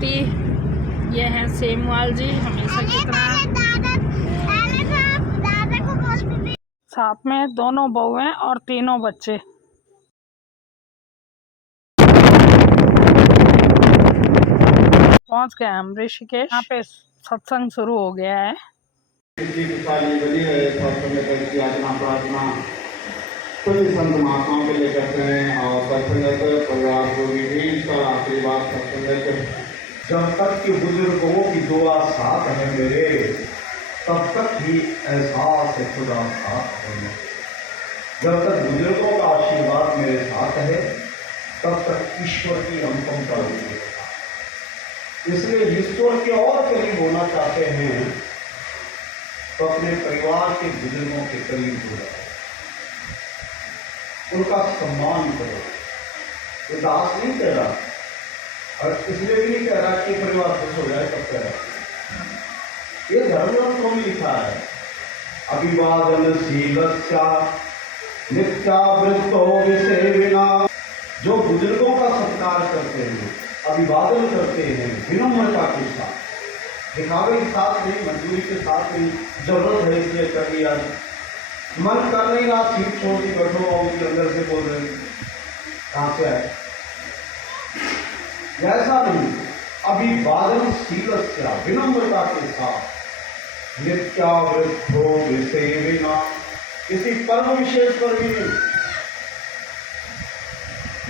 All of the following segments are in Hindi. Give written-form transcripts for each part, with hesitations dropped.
पोती, ये हैं सेमवाल जी, हमेशा की तरह साथ में दोनों बहुएं और तीनों बच्चे। पहुंच गए हम ऋषिकेश। यहाँ पे सत्संग शुरू हो गया है। सभी संत महात्माओं के लिए करते हैं और सत्संग परिवार को भी का आशीर्वाद सत्संग। जब तक कि बुजुर्गों की दुआ साथ है मेरे, तब तक ही एहसास खुदा साथ है। जब तक बुजुर्गों का आशीर्वाद मेरे साथ है, तब तक ईश्वर की अनुकंपा होती है। इसलिए ईश्वर के और करीब होना चाहते हैं तो अपने परिवार के बुजुर्गों के करीब हो जाए, उनका सम्मान करो। ये दास नहीं कह रहा, और इसलिए भी नहीं कह रहा कि परिवार खुश हो जाए, तब कह रहा। ये धर्मग्रंथों में लिखा है, अभिवादनशीलस्य नित्यावृत्तो विसेविना। जो बुजुर्गों का सत्कार करते हैं, अभिवादन करते हैं विनम्रता के साथ, दिखावे के साथ नहीं, मजबूरी के साथ नहीं, जरूरत है इसलिए कर लिया, मन कर नहीं रहा, सीट छोड़ दी बैठो और उनके अंदर से बोल रहे कहां से आए, ऐसा नहीं। अभिवादनशीलस्य विनम्रता के साथ नित्यावृत्तो विसेविना, किसी पर्व विशेष पर भी नहीं,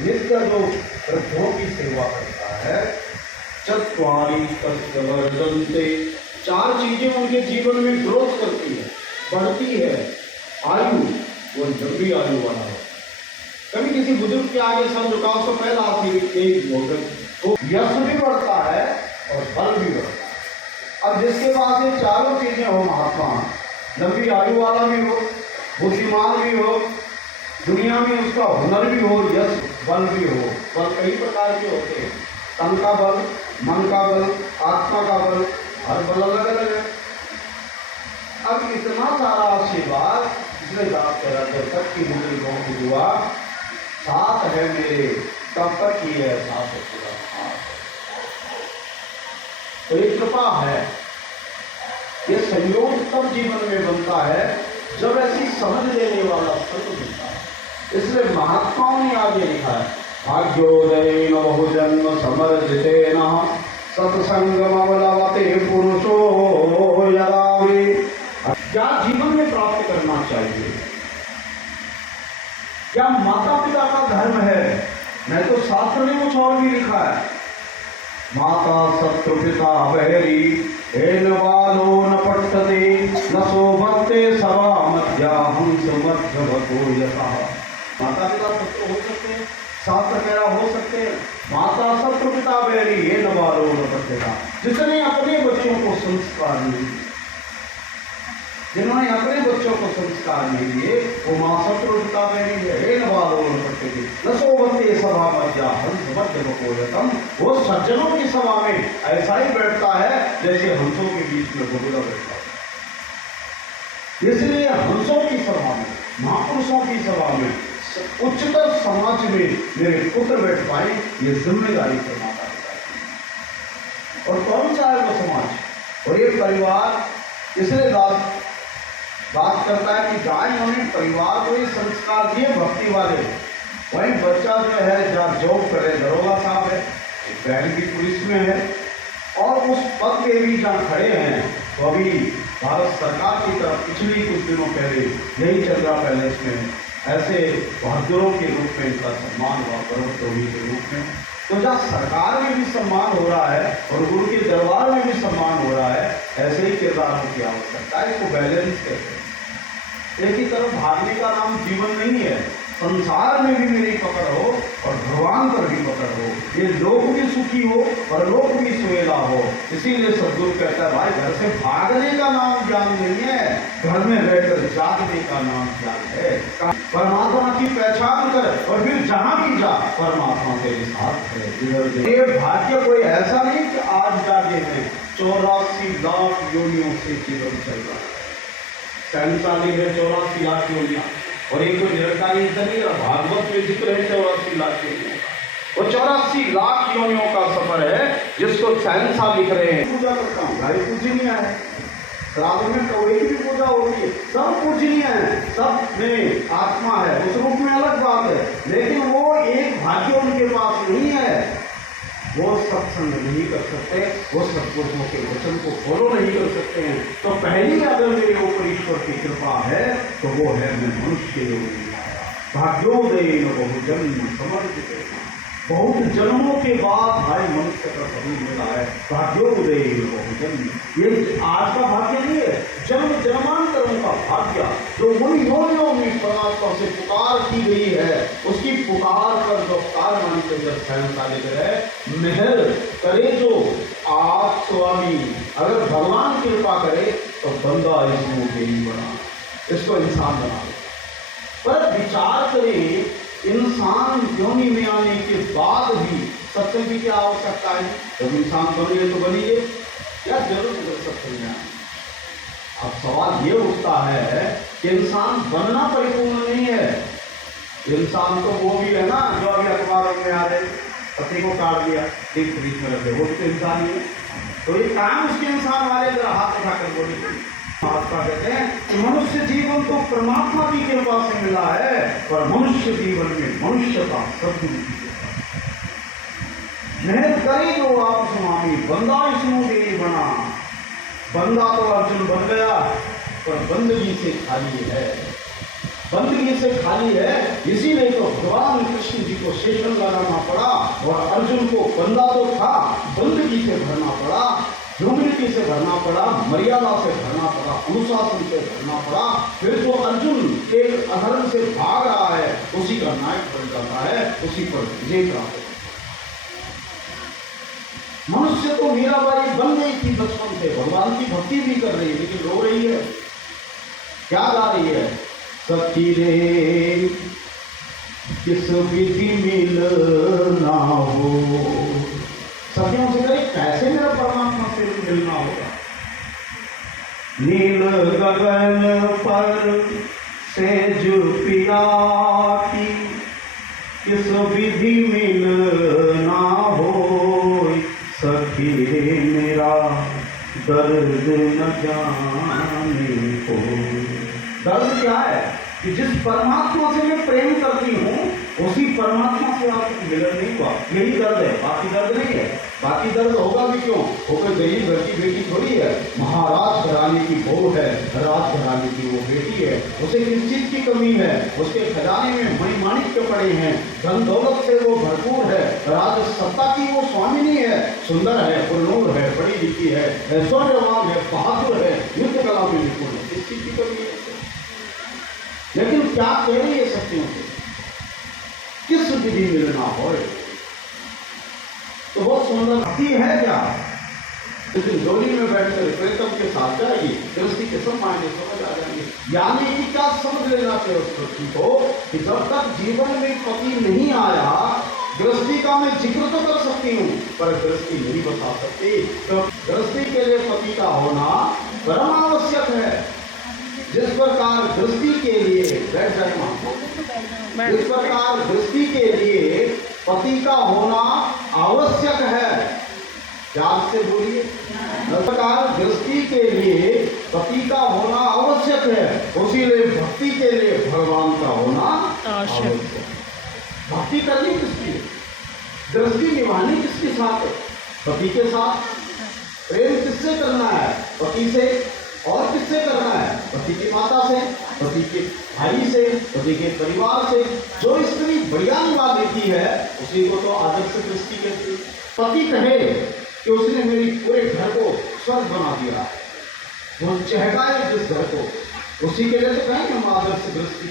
नित्य जो वृद्धों की सेवा करता है। चत्वारि तस्य वर्धन्ते, चार चीजें उनके जीवन में ग्रोथ करती है, बढ़ती है। आयु, वो लंबी आयु वाला है। कभी किसी बुजुर्ग के आगे सर झुकाओ तो पहला तो यश भी बढ़ता है और बल भी बढ़ता है। अब जिसके पास ये चारों चीजें हो, महात्मा, लंबी आयु वाला भी हो, बुद्धिमान भी हो, दुनिया में उसका हुनर भी हो, यश बल भी हो। बल कई प्रकार के होते हैं, तन का बल, मन का बल, आत्मा का बल, हर बल अलग अलग है। अब इतना सारा आशीर्वाद, इसलिए बात कह रहा, जब तक की बुजुर्गों की दुआ साथ है मेरे, तब तक ही है साथ है। तो ये कृपा है, ये संयोग तब जीवन में बनता है जब ऐसी समझ लेने वाला संत मिलता है। इसलिए महात्माओं ने आगे लिखा है, भाग्योदयेन बहुजन्म समर्जितेन सत्संगमवलवते पुरुषो यदावे। क्या जीवन में प्राप्त करना चाहिए? क्या माता पिता का धर्म है? नहीं तो शास्त्र ने कुछ और भी लिखा है, माता शत्रु पिता वैरी हेन बालो न पठते न शोभते सभा मध्या हंस मध्यवतो यथा। माता पिता शत्रु हो सकते हैं, शास्त्र कह रहा हो सकते हैं, माता शत्रु पिता वैरी हेन बालो न पठते। जिसने अपने बच्चों को संस्कार नहीं, जिन्होंने अपने बच्चों को संस्कार नहीं दिए, वो माँ शत्रु पिता वैरी है, हेन बालो न पठते न शोभते सभा मध्या हंस मध्यवतो यथा। वो सज्जनों की सभा में ऐसा ही बैठता है जैसे हंसों के बीच में घोड़ा बैठता है। इसलिए हंसों की सभा में, महापुरुषों की सभा में, उच्चतर समाज में मेरे पुत्र बैठ पाए, ये जिम्मेदारी से माता पिता। और कौन सा है वो समाज और ये परिवार? इसलिए बात करता है कि जहाँ इन्होंने परिवार को ये संस्कार दिए भक्ति वाले, वही बच्चा जो है जहाँ जॉब करे, दरोगा साहब है, बहन की पुलिस में है, और उस पद पे भी जहाँ खड़े हैं, तो अभी भारत सरकार की तरफ पिछले कुछ दिनों पहले यही चल रहा पैलेस में, ऐसे बहादुरों के रूप में इनका सम्मान हुआ, पर्वतोगी के रूप में। तो जहाँ सरकार में भी सम्मान हो रहा है और गुरु के दरबार में भी सम्मान हो रहा है, ऐसे ही किरदारों की आवश्यकता है। इसको बैलेंस कहते हैं। एक ही तरफ भागने का नाम जीवन नहीं है, संसार में भी मेरी पकड़ हो और भगवान पर भी पकड़ हो, ये लोक भी सुखी हो और लोक भी सुहेला हो। इसीलिए सदगुरु कहता है, भाई घर से भागने का नाम ज्ञान नहीं है, घर में रहकर जागने का नाम ज्ञान है। परमात्मा की पहचान कर और फिर जहां भी जा, परमात्मा तेरे साथ है। ये भाग्य कोई ऐसा नहीं कि आज जागे हैं, 84 लाख योनियों से जीवन चल रहा है। 47 है 84 लाख योनियां, और एक कोई निरंकारी नहीं, भागवत में जिक्र है 84 लाख योनियों, वो 84 लाख योनियों का सफर है। जिसको शहंशाह लिख रहे हैं, पूजा करता हूँ, भाई पूजनीय है। श्राद्ध में कौवे की भी पूजा होती है, सब पूजनीय है, सब में आत्मा है, उस रूप में अलग बात है, लेकिन वो एक भाग्य उनके पास नहीं है, वो सत्संग नहीं कर सकते, वो सत्पुरुषों के वचन को फॉलो नहीं कर सकते हैं। तो पहली अगर मेरे ऊपर ईश्वर की कृपा है तो वो है मैं मनुष्य योग में आया। भाग्योदय बहुजन्म समर्पित, बहुत जन्मों के बाद भाई मनुष्य का शरीर मिला है। भाग्योदय बहुजन्म, ये आज का भाग्य नहीं है, जन्म जन्मांतरों का भाग्य, जो उन योनियों में परमात्मा से पुकार की गई है, उसकी पुकार पर जो कारवानी के अंदर फैसला लेकर है, महल करे जो आप स्वामी, अगर भगवान कृपा करे तो बंदा इसमें के ही बना, इसको इंसान बना दे। पर विचार करें, इंसान योनि में आने के बाद भी सत्संग की क्या आवश्यकता है? जब इंसान बनिए तो बनिए, क्या जरूरत है सत्संग में आने? अब सवाल ये उठता है कि इंसान बनना परिपूर्ण नहीं है। इंसान तो वो भी है ना जो अभी अखबारों में आ रहे, पति को काट दिया, ठीक बीच में रखे, वो भी तो इंसान ही है। तो ये काम उसके इंसान वाले जरा हाथ उठाकर बोले, महात्मा कहते हैं कि मनुष्य जीवन तो परमात्मा की कृपा से मिला है, पर मनुष्य जीवन में मनुष्यता सद्गुरु की कृपा। मेहनत करे जो आप स्वामी, बंदा इसमें देरी बना। बंदा तो अर्जुन बन गया, पर बंदगी से खाली है, बंदगी से खाली है। इसीलिए तो भगवान कृष्ण जी को शेषन लगाना पड़ा, और अर्जुन को बंदा तो था, बंदगी से भरना पड़ा, ह्यूमिलिटी से भरना पड़ा, मर्यादा से भरना पड़ा, अनुशासन से भरना पड़ा। फिर जो अर्जुन एक अधर्म से भाग रहा है, उसी का नायक बन जाता है, उसी पर विजय प्राप्त होता है। मनुष्य तो मीराबाई बन गई थी बचपन से, भगवान की भक्ति भी कर रही है, लेकिन रो रही है, क्या गा रही है? सखी रे किस विधि मिलना हो, सखियों से कहे कैसे मेरा परमात्मा से मिलना होगा। नील गगन पर सेज पिया की किस विधि मिलना हो, सखी रे मेरा दर्द न जाने को। दर्द क्या है कि जिस परमात्मा से मैं प्रेम करती हूँ, उसी परमात्मा से आपको मिलन नहीं हुआ, यही दर्द है, बाकी दर्द नहीं है। बाकी दर्द होगा भी क्यों? वो कोई गरीब घर की बेटी थोड़ी है, महाराज घराने की बहू है, राज घराने की वो बेटी है, उसे किस चीज की कमी है? उसके खजाने में मणिमाणिक्य पड़े हैं, धन दौलत से वो भरपूर है, राज सत्ता की वो स्वामिनी है, सुंदर है, पुरनूर है, पढ़ी लिखी है, ऐश्वर्यवान है, बहादुर है, युद्ध कला में निपुण है, किस चीज की कमी है? लेकिन क्या कह रही है सत्यों से? किस विधि मिलना हो, तो बहुत सुंदर भक्ति है क्या? लेकिन डोली में बैठकर प्रेतम के साथ जाएगी, गृहस्थी के सब मायने समझ आ जाएंगे। यानी कि क्या समझ लेना चाहिए उस व्यक्ति को कि जब तक जीवन में पति नहीं आया, गृहस्थी का मैं जिक्र तो कर सकती हूँ, पर गृहस्थी नहीं बता सकती। तो गृहस्थी के लिए पति का होना परम आवश्यक है। जिस प्रकार गृहस्थी के लिए बैठ जाए, जिस प्रकार गृहस्थी के लिए पति का होना आवश्यक है, प्यार से बोलिए, जिस प्रकार गृहस्थी के लिए पति का होना आवश्यक है, उसी लिए भक्ति के लिए भगवान का होना आवश्यक है। भक्ति करनी किसकी? गृहस्थी निभानी किसके साथ? पति के साथ। प्रेम किससे करना है? पति से। और किससे करना है? पति की माता से, पति के भाई से, पति के परिवार से। जो स्त्री बढ़िया निभा देती है, उसी को तो आदर्श गृहस्थी कहती है। पति कहे कि उसने मेरी पूरे घर को स्वर्ग बना दिया, वो चहकाए जिस घर को, उसी के लिए तो कहेंगे हम आदर्श गृहस्थी।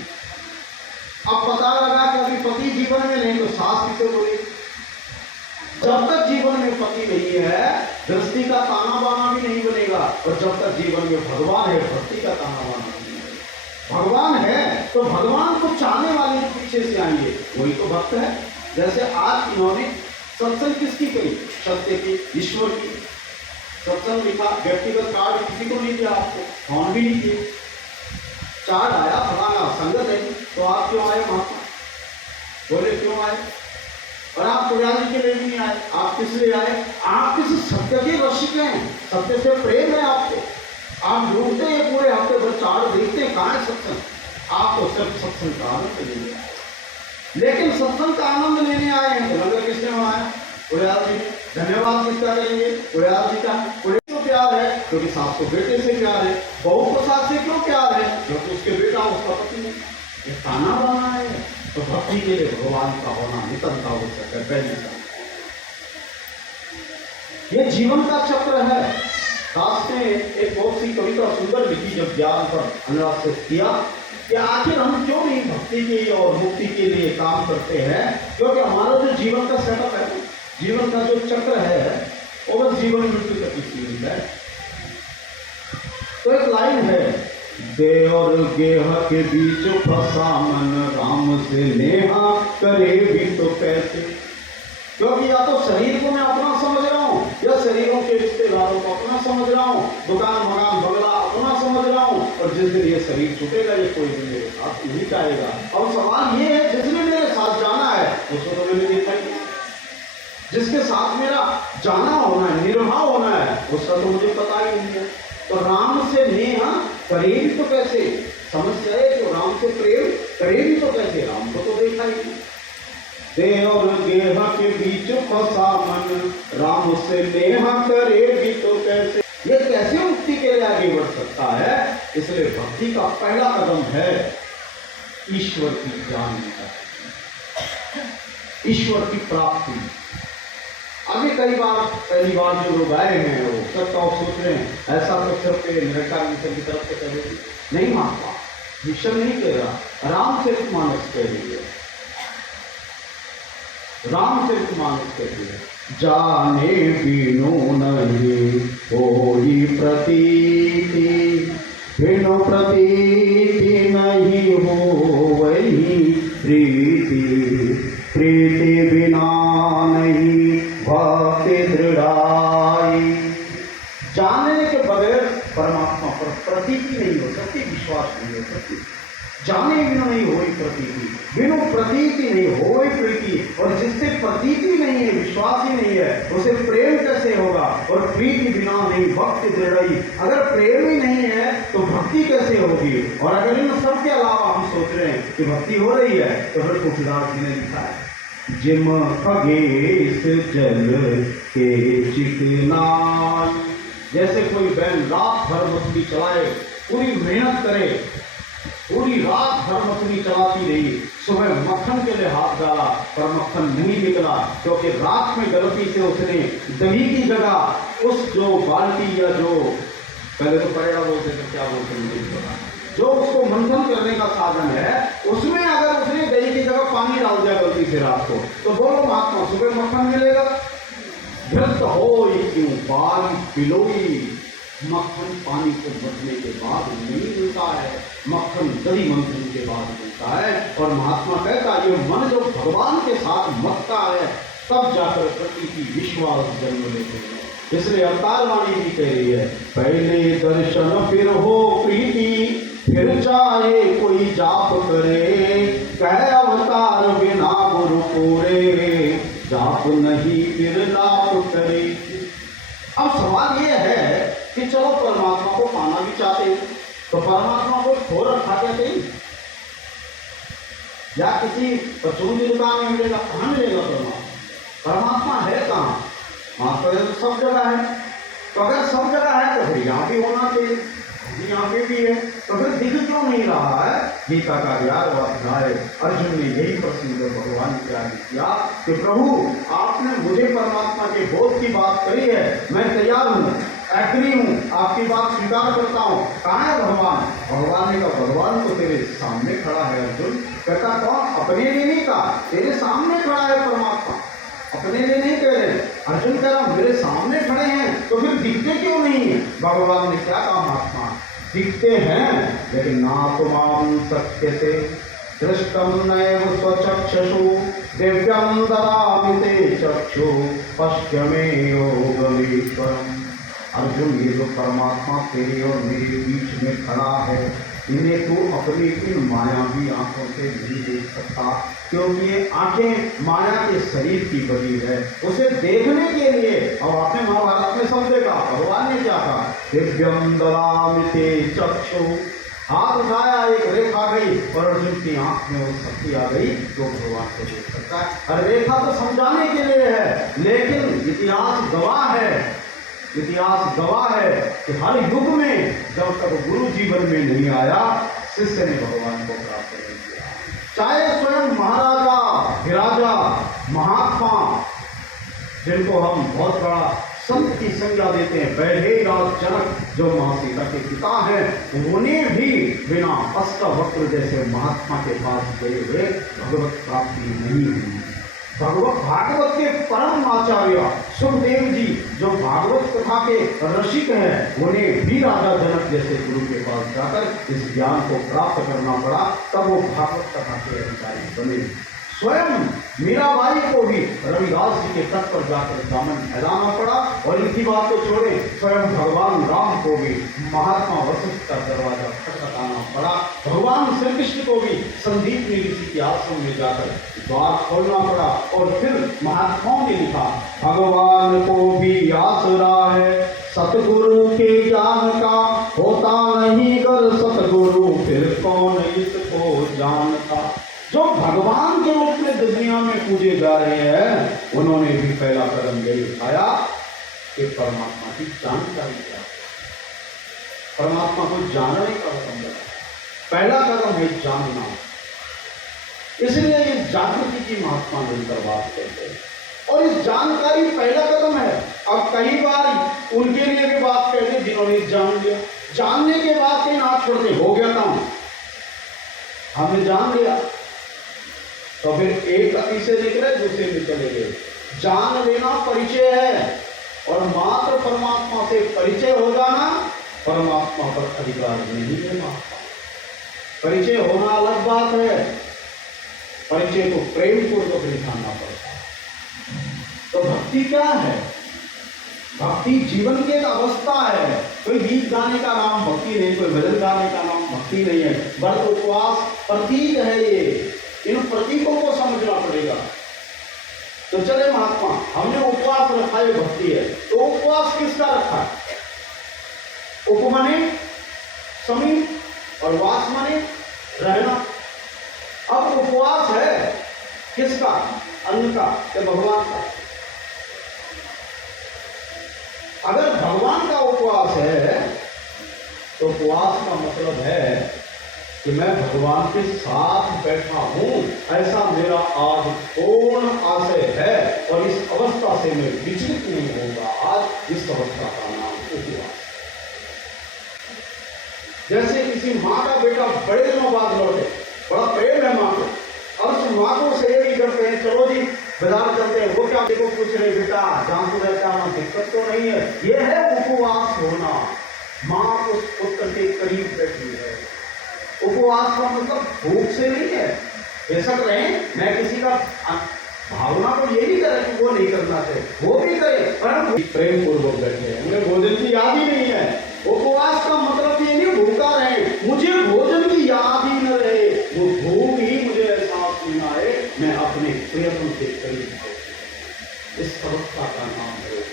अब पता लगा कि अभी पति जीवन में नहीं, तो सास किसे बोली? जब तक जीवन में पति नहीं है, गृहस्थी का ताना बाना भी नहीं बनेगा, और जब तक जीवन में भगवान है, भक्ति का ताना बाना नहीं बनेगा। भगवान है तो भगवान को चाहने वाले के पीछे से आएंगे, वही तो भक्त है। जैसे आज इन्होंने सत्संग किसकी करी? सत्य की, ईश्वर की। सत्संग लिखा, व्यक्तिगत कार्ड किसी को नहीं दिया, आपको फोन भी नहीं किए, चार्ट आया फलाना संगत है, तो आप क्यों आए महात्मा? बोले क्यों आए? और आप पुजारी के लिए भी नहीं आए। आप किस लिए आए? आप किस सत्य के रसिक हैं, सत्य से प्रेम है आपको। आप ढूंढते हैं पूरे हफ्ते भर, चार देखते हैं कहाँ है सत्संग। आप तो सिर्फ सत्संग का आनंद लेने आए, लेकिन सत्संग का आनंद लेने आए हैं तो लंगर किसने बनाया? पुजारी जी ने। धन्यवाद किसका करेंगे? पुजारी जी का। पुजारी प्यार है क्योंकि सास को बेटे से प्यार है, बहू को सास से क्यों प्यार है? क्योंकि उसके बेटा उसका पति है। ये ताना बना है। तो भक्ति के लिए भगवान का होना नितंत आवश्यक है। पहले ये जीवन का चक्र है। दास ने एक बहुत सी कविता सुंदर लिखी जब ज्ञान पर अनुराग से किया कि आखिर हम क्यों नहीं भक्ति के और मुक्ति के लिए काम करते हैं? क्योंकि हमारा जो जीवन का सेटअप है, जीवन का जो चक्र है वो बस जीवन मृत्यु तक ही सीमित है। तो एक लाइन है, देह और गेह के बीच फंसा मन, राम से नेहा करे भी तो कैसे। क्योंकि या तो शरीर को मैं अपना समझ रहा हूँ, या शरीरों के रिश्तेदारों को अपना समझ रहा हूँ, दुकान मकान बंगला अपना समझ रहा हूँ, और जिस दिन ये शरीर छूटेगा ये कोई दिन मेरे साथ नहीं जाएगा। और सवाल ये है, जिसने मेरे साथ जाना है उसको तो मैंने देखा ही नहीं। जिसके साथ मेरा जाना होना है, निर्वाह होना है, उसका तो मुझे पता ही नहीं है। तो राम से नेहा करे भी तो कैसे? समस्या है कि राम से प्रेम करे भी तो कैसे? राम को तो देखा ही नहीं। देह और गेह के बीच फंसा मन, राम से नेहा करे भी तो कैसे। ये कैसे मुक्ति के लिए आगे बढ़ सकता है? इसलिए भक्ति का पहला कदम है ईश्वर की जानना, ईश्वर की प्राप्ति। अभी कई बार पहली बार जो लोग आए हैं वो सबका सोच रहे हैं ऐसा तो सिर्फ निरंकार मिशन की तरफ से करेगी। नहीं मानता, मिशन नहीं कह रहा, रामचरितमानस कह रही है। रामचरितमानस कह रही है, जाने बिनु नहीं होई प्रतीति, बिनु प्रतीति नहीं होई प्रीति, प्रीति बिना नहीं भक्ति दृढ़ाई। जानने के बगैर परमात्मा पर प्रतीति नहीं हो सकती, विश्वास नहीं हो सकती। जाने बिना नहीं होई प्रतीति, बिनु प्रतीति नहीं होई प्रीति। और जिससे प्रतीति नहीं है, विश्वास ही नहीं है, उसे प्रेम कैसे होगा? और प्रीति बिना नहीं भक्ति दृढ़ाई। अगर प्रेम ही नहीं है तो भक्ति कैसे होगी? और अगर इन सब के अलावा हम सोच रहे हैं कि भक्ति हो रही है, तो फिर तुलसीदास जी ने लिखा है, जिम खगेश जल के चिकनाई। जैसे कोई बैल रात भर मछली चलाए, पूरी मेहनत करे, पूरी रात भर मछली चलाती रही, सुबह मक्खन के लिए हाथ डाला पर मक्खन नहीं निकला, क्योंकि रात में गलती से उसने दही की जगह उस जो बाल्टी या जो पहले तो परेड़ा बोलते थे, क्या बोलते हैं, जो उसको मंथन करने का साधन है, उसमें अगर उसने दही की जगह पानी डाल दिया गलती से रात को, तो बोलो महात्मा सुबह मक्खन मिलेगा? भ्रष्ट हो क्यों पानी पिलोई। मक्खन पानी को बदलने के बाद नहीं मिलता है, मक्खन दही मंथन के बाद मिलता है। और महात्मा कहता है, ये मन जो भगवान के साथ मत्ता है, तब जाकर प्रतीति विश्वास जन्म लेते हैं। इसलिए अवतार वाणी भी कह रही है, पहले दर्शन फिर हो प्रीति, फिर चाहे कोई जाप करे, कह अवतार बिना गुरु पूरे, जाप नहीं फिर लाप करे। अब सवाल यह है कि चलो परमात्मा को पाना भी चाहते हैं, तो परमात्मा को खो रखा क्या कहीं? या किसी परचून की दुकान में मिलेगा? कहाँ मिलेगा परमात्मा? परमात्मा है कहाँ? महात्मा तो सब जगह है। तो अगर सब जगह है तो फिर यहाँ भी होना चाहिए, यहाँ पे भी है, तो फिर दिख क्यों नहीं रहा है? गीता का 11वां अध्याय, अर्जुन ने यही प्रश्न भगवान से आगे किया कि प्रभु आपने मुझे परमात्मा के बोध की बात करी है, मैं तैयार हूँ, एग्री हूँ, आपकी बात स्वीकार करता हूँ, कहाँ है भगवान? भगवान ने कहा, भगवान तो तेरे सामने खड़ा है अर्जुन। कहता कौन? अपने लिए नहीं कहा, तेरे सामने खड़ा है परमात्मा, अपने लिए नहीं कह रहे। अर्जुन कह रहा मेरे सामने खड़े हैं, तो फिर दिखते क्यों नहीं है? भगवान ने क्या कहा? महात्मा दिखते हैं, लेकिन ना तुमाम सत्य से दृष्टम नैव स्वचक्षुषु, दिव्यम ददामि ते चक्षु, पश्चिमे योगमीश्वरम। अर्जुन ये जो परमात्मा तेरे और मेरे बीच में खड़ा है, इन्हें तो अपनी इन मायावी आंखों से नहीं देख सकता, क्योंकि ये आंखें माया के शरीर की बनी है। उसे देखने के लिए, और आपने महाभारत में सब देखा, भगवान ने क्या कहा, दिव्यम ददामि ते चक्षु, हाथ उठाया, एक रेखा गई और अर्जुन की आंख में वो शक्ति आ गई जो भगवान को देख सकता है। और रेखा तो समझाने के लिए है, लेकिन इतिहास गवाह है कि हर युग में जब तक गुरु जीवन में नहीं आया, शिष्य ने भगवान को प्राप्त नहीं किया। चाहे स्वयं महाराजा, विराजा, महात्मा, जिनको हम बहुत बड़ा संत की संज्ञा देते हैं, पहले राज जनक जो महासीता के पिता हैं, उन्हें भी बिना अष्टवक्र जैसे महात्मा के पास गए हुए भगवत प्राप्ति नहीं हुई। भागवत के परम आचार्य सुखदेव जी जो भागवत कथा के रसिक हैं, उन्हें भी राजा जनक जैसे गुरु के पास जाकर इस ज्ञान को प्राप्त करना पड़ा, तब वो भागवत कथा के अधिकारी बने। स्वयं मीराबाई को भी रविदास जी के तट पर जाकर दामन फैलाना पड़ा, और इनकी बात को छोड़े, स्वयं भगवान राम को भी महात्मा वशिष्ठ का दरवाजा खटखटाना पड़ा। भगवान श्री कृष्ण को भी संदीपनी ऋषि के आश्रम में जाकर द्वार खोलना पड़ा, और फिर महात्माओं ने लिखा, भगवान को भी आसरा है सतगुरु के ज्ञान का, होता नहीं गर सतगुरु फिर कौन इसको जानता। जो भगवान के रूप में दुनिया में पूजे जा रहे हैं, उन्होंने भी पहला कदम यही उठाया कि परमात्मा की जानकारी क्या, परमात्मा को जानने का कदम लगा। पहला कदम है जानना, इसलिए ये जागृति की महात्मा मिलकर बात करते हैं, और इस जानकारी पहला कदम है। अब कई बार उनके लिए भी बात कहते जिन्होंने जान लिया, जानने के बाद कहीं हाथ छोड़ते, हो गया काम, हमने जान लिया, तो फिर एक गति से निकले, दूसरे में चले गए। जान लेना परिचय है, और मात्र परमात्मा से परिचय हो जाना परमात्मा पर अधिकार नहीं है। महात्मा परिचय होना अलग बात है, परिचय को प्रेम पूर्वक निभाना पड़ता है। तो भक्ति क्या है? भक्ति जीवन की एक अवस्था है। कोई गीत गाने का नाम भक्ति नहीं, कोई भजन गाने का नाम भक्ति नहीं है। व्रत उपवास प्रतीक है, ये इन प्रतीकों को समझना पड़ेगा। तो चले महात्मा, हमने उपवास रखा है, भक्ति है, तो उपवास किसका रखा है? उपमाने समीप और वास माने रहना। अब उपवास है किसका? अन्न का या भगवान का? अगर भगवान का उपवास है तो उपवास का मतलब है कि मैं भगवान के साथ बैठा हूं, ऐसा मेरा आज पूर्ण आशय है, और इस अवस्था से मैं विचलित नहीं होगा। आज इस अवस्था का नाम उपवास। जैसे किसी माँ का बेटा बड़े दिनों बाद लौटे, बड़ा प्रेम है माँ को, और उस माँ को से भी करते हैं, चलो जी बाजार चलते हैं, वो क्या देखो कुछ नहीं बेटा, जान तो रहता है, दिक्कत तो नहीं है। ये है उपवास होना। माँ उस पुत्र के करीब बैठी है। उपवास का मतलब भूख से नहीं है। बेशक रहे, मैं किसी का भावना को ये नहीं करे कि वो नहीं करना चाहिए, वो भी करे, पर प्रेम पूर्वक बैठे हैं, उन्हें भोजन की याद ही नहीं है। उपवास का मतलब ये नहीं भूखा रहे, मुझे भोजन की याद ही न रहे, वो भूख ही मुझे एहसास नहीं आए, मैं अपने प्रियतम के करीब। इस अवस्था का नाम है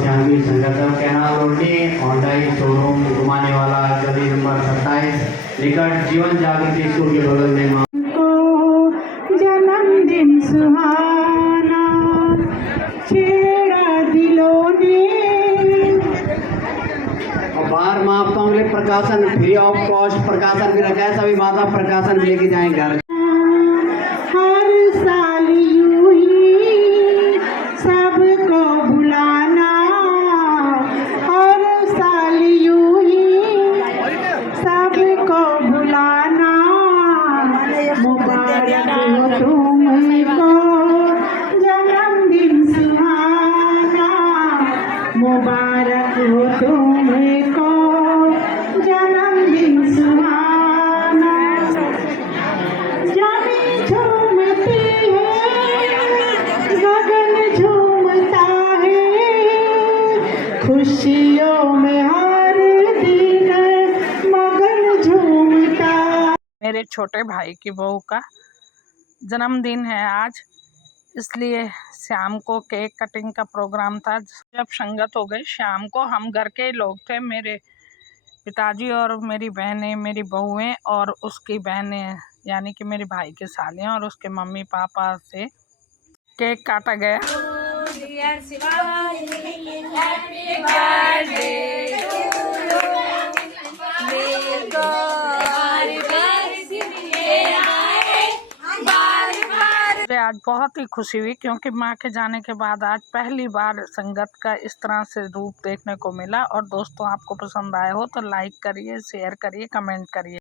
श्यामवीर संगठन कैनाल रोडनी होंडाई शोरूम घुमाने वाला गली नंबर 27 निकट जीवन जागृति स्कूल के बगल में जन्मदिन सुहाना छेड़ा दिलों ने। और बाहर महात्माओं के लिए प्रकाशन फ्री ऑफ कॉस्ट प्रकाशन भी रखा है, सभी माता प्रकाशन लेके जाएं घर। हर साल यूं ही सबको बुलाना, हर साल यूं ही सबको बुलाना। मुबारक हो तुमको जन्मदिन सुहाना, मेरे छोटे भाई की बहू का जन्मदिन है आज, इसलिए शाम को केक कटिंग का प्रोग्राम था। जब संगत हो गई शाम को, हम घर के लोग थे, मेरे पिताजी और मेरी बहनें, मेरी बहुएं और उसकी बहनें, यानी कि मेरे भाई के सालियाँ और उसके मम्मी पापा से केक काटा गया। आज बहुत ही खुशी हुई क्योंकि माँ के जाने के बाद आज पहली बार संगत का इस तरह से रूप देखने को मिला। और दोस्तों, आपको पसंद आया हो तो लाइक करिए, शेयर करिए, कमेंट करिए।